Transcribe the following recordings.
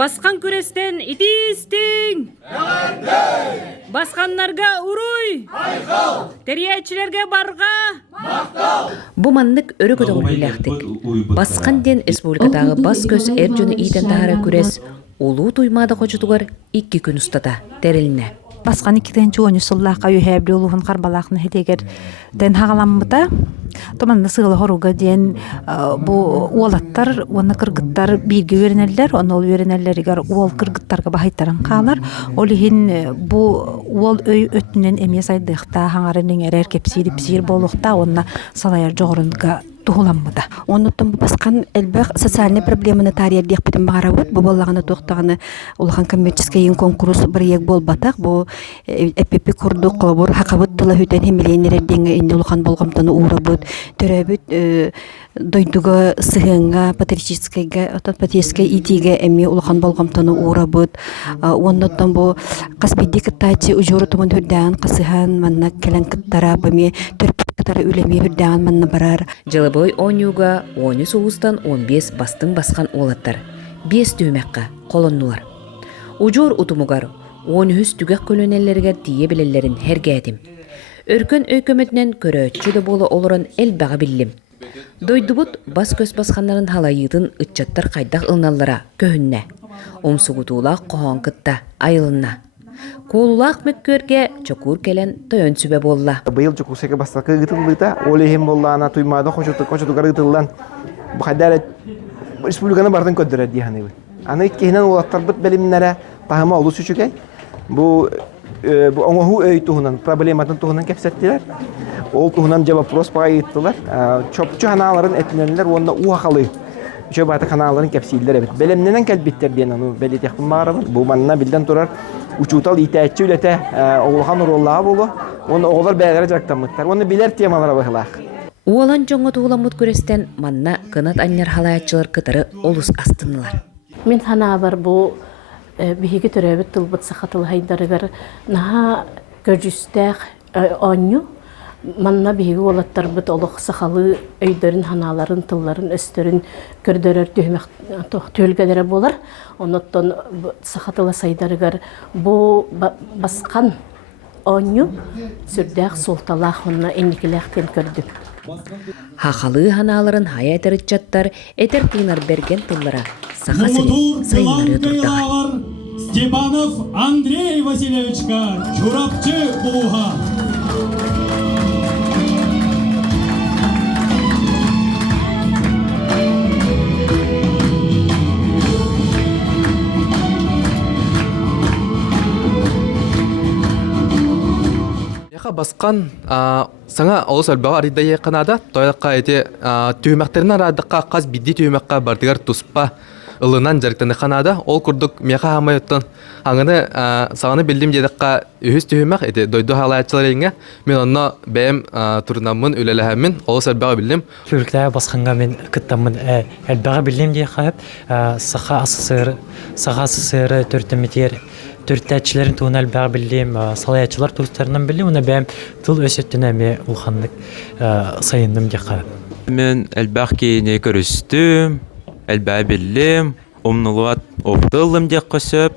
Басқан күрестен итистің. Басқанларға уруй. Териячилерге барға. Бу маннык өрі көтігін біләқтік. Басқан ден республикадағы бас көз әр жөні итен тағара күрес улуу туймады қочутугар 2 күн ұстата териліне. Басқан 2-10 сыллаққа үйәбді олуғын қарбалақны хетегер ден хағаламбыта. Томанны сығылы хоруға ден бұл уолаттар, оны кыргыттар бирге өренелер, оны ол өренелерігер уол кыргыттарға бахайттарын қалар. Ол ехін бұл уол өй өттінен әмес айдықта, хаңарының әрер кепсейді псейір болуқта, онына салайар жоғырынға туғыламбыда. Онуттан басқан әлбәқ социальный проблеманы тарияр дейк бітім бағарауыд. Бұл болағаны тоқтағаны улахан коммерческайын конкурс бір ек бол батақ. Бұл әпепі күрді қолабыр хақабыт тұла хүтен хемеленерерден енді улахан болғамтаны уырабыд. Төрәбіт дойдуға сығынға, патриотическай итиге әме улахан болғамтаны уырабыд. Онуттан бұл қаспейді кіттайчы ұжыры тұмын хүрдән қасыған манна кәлін кіттара бәме төрпіт кіттара үлеме хүрдән манна барар. Жылыбой 10-га 10 соғыстан 15 бастың басқан олаттар. 5 түймәкқа қолыннулар. Ужур утумугар 13 түгәк көлөнелерге тие білелерін хәргәдім. Өркөн өйкөмөтінен көрөтчүді болы олырын әл баға білім. Дойдубут бас көз басқанларын халайыдын үтчаттар қайдақ ылналара көхінне. Омсугутулақ қоған кытта айылынна. Куулулақ мүккөрге чокур келен тойон сүбе болла. Быйыл чокусеке бастакы гытылдыта, олехем боллана туймада кочотугар гытыллан. Бухадары республиканы бардын көддөрөр дияны. Аны кенен улаттарбыт белимнере тахыма олус үчүкей. Бу оңоху өй туһунан, проблематын туһунан кепсеттилер. Ол туһунан же вопрос багайыттылар. Чопчу ханаларын этнелер онда уахалы. Жö баты ханаларын кепсилдер эбит. Белемненен келбиттер диен аны белетехтин барабы. Бу манна билден турар учутал итәччү үлете оғылған уроллаға болу. Оны оғылар бәгәрі жарақтамыттар. Оны билер темалара бұғылақ. Уолан жоңғы туғыламыт көрестен манна кынат аннер халаятчылар кытары олус астынылар. Мен хана бар бұл биһиги төрөбүт тылбыт сахатыл хайдарыгар наха көжүстәк оню манна биһиги олаттар бит олох сахалы өйдөрүн ханаларын тылларын өстөрүн көрдөрөр төлгелере болар. Оноттон сахатыла сайдарыгар бу баскан оню сүрдәк солталах онна энникелектен көрдүм. Хахалы ханаларын хаятырытчаттар этер тыйнар берген тыллара саха сири сайынлары турдагар. Степанов Андрей Васильевичка, чурапчы буга. Басқан саңа олыс әлбаға аридайы қанада тойлыққа әте түймәктерін арадыққа қаз бидді түймәкқа бардығар тұспа ылынан жарықтаны қанада ол күрдік меқа хамайыттын аңыны сағаны білдім дедіққа үйіз түймәк әте дойду халаятчылар еңе мен онына бәйім тұрнамын өлеләхәмін олыс әлбаға білдім. Күрікләе басқанға мен күттамын әлбаға білдім де қайып сақа асысыры төртіметер төрттәчілерін туын әлбәғ білдім, салаятчылар туыстарынан білдім, оны бәйім тыл өсеттін әме ұлханлық сайындым деқа. Мен әлбәғ кейіне көрістім, әлбәғ білдім, омнылуат оқтылым дек қосып.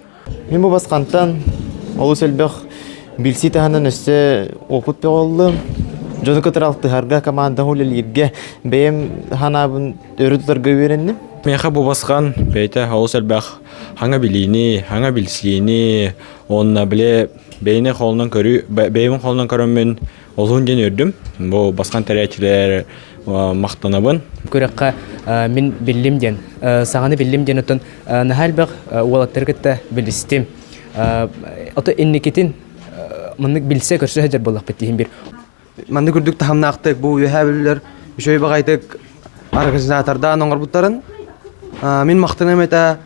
Мен бұл басқантан, олыс әлбәғ білсі тағынан өсті опыт бе олым. Жоны көтір алтығарға команда олелерге бәйім ханабын өрі тұтарға өреннім. Меха бұл басқан бәйті олыс әлбәғ хаңа білейні, хаңа білсейні, онына біле бәйіне қолынан көрі, бәйімін қолынан көріммен олығын ден өрдім. Бұл басқан тәрәтілер мақтанабын. Көріққа мен білім ден, сағаны білім ден өтін нәхәл бәқ олаттар күтті білістім. Оты эннекетін мұнық білсе көрсі әдер болақ бәттейін бір. Манды күрдік тахамна ақтық, бұл үйәбілер үшөй бағайтық организатордан оңғыр бұттарын. Мен мақтанам әті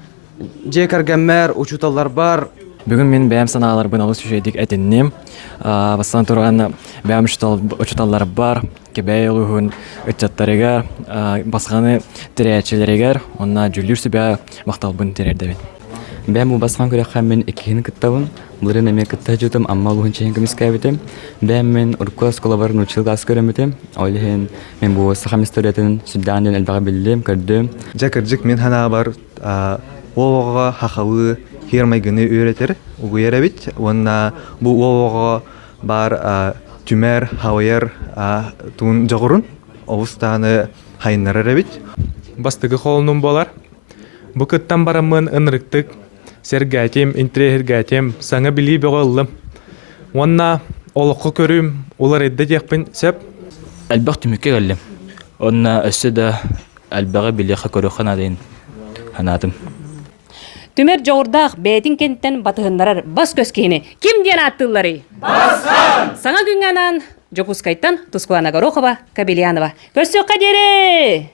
жек әргәммәр, учуталар бар. Бүгін мен бәйім санағалар бұн алыс үшейдік әтіннем. Бастан тұрған бәйім учуталар бар. Кебәй олығын үтчаттарыгар, басқаны тірәтшілерігер, онына жүлірсі бәй мақтал бұн тірердебен. Бәйім бұл басқан көріққа мен екігін күттабын. Бұлырын әме күтті жүтім, амма олығын чейін көміске әбетім. Бәйім мен ұрқы сколабарын ұчылға ас көрімітім. Олығын мен бұл сақам историяትን сүддәнден әлбаға білдім, көрдім. Жәкіржік мен хана бар оога хахавы хермайгыны үйретер угуеребит. Онна бу оога бар түмер хавайер тун жогурун овустаны хайнарарабит. Бастыгы холнун болар. Бу кыттан барамын ынрыктык, сергәтем, интрехергәтем, саңа били беголлым. Онна олоққа көрүм, олар эдде дияқпын сәп. Әлбәқ түмікке кәлім. Онна өсі да әлбәғі білеқі көріқан адайын ханатым. Түмер жоғырдақ бәйтін кенттен батығындарар бас көскейіне ким ден аттылары? Басқан! Саңа күнганан Жокускайттан Тускулана Горохова, Кабелянова. Көрсөк қадері!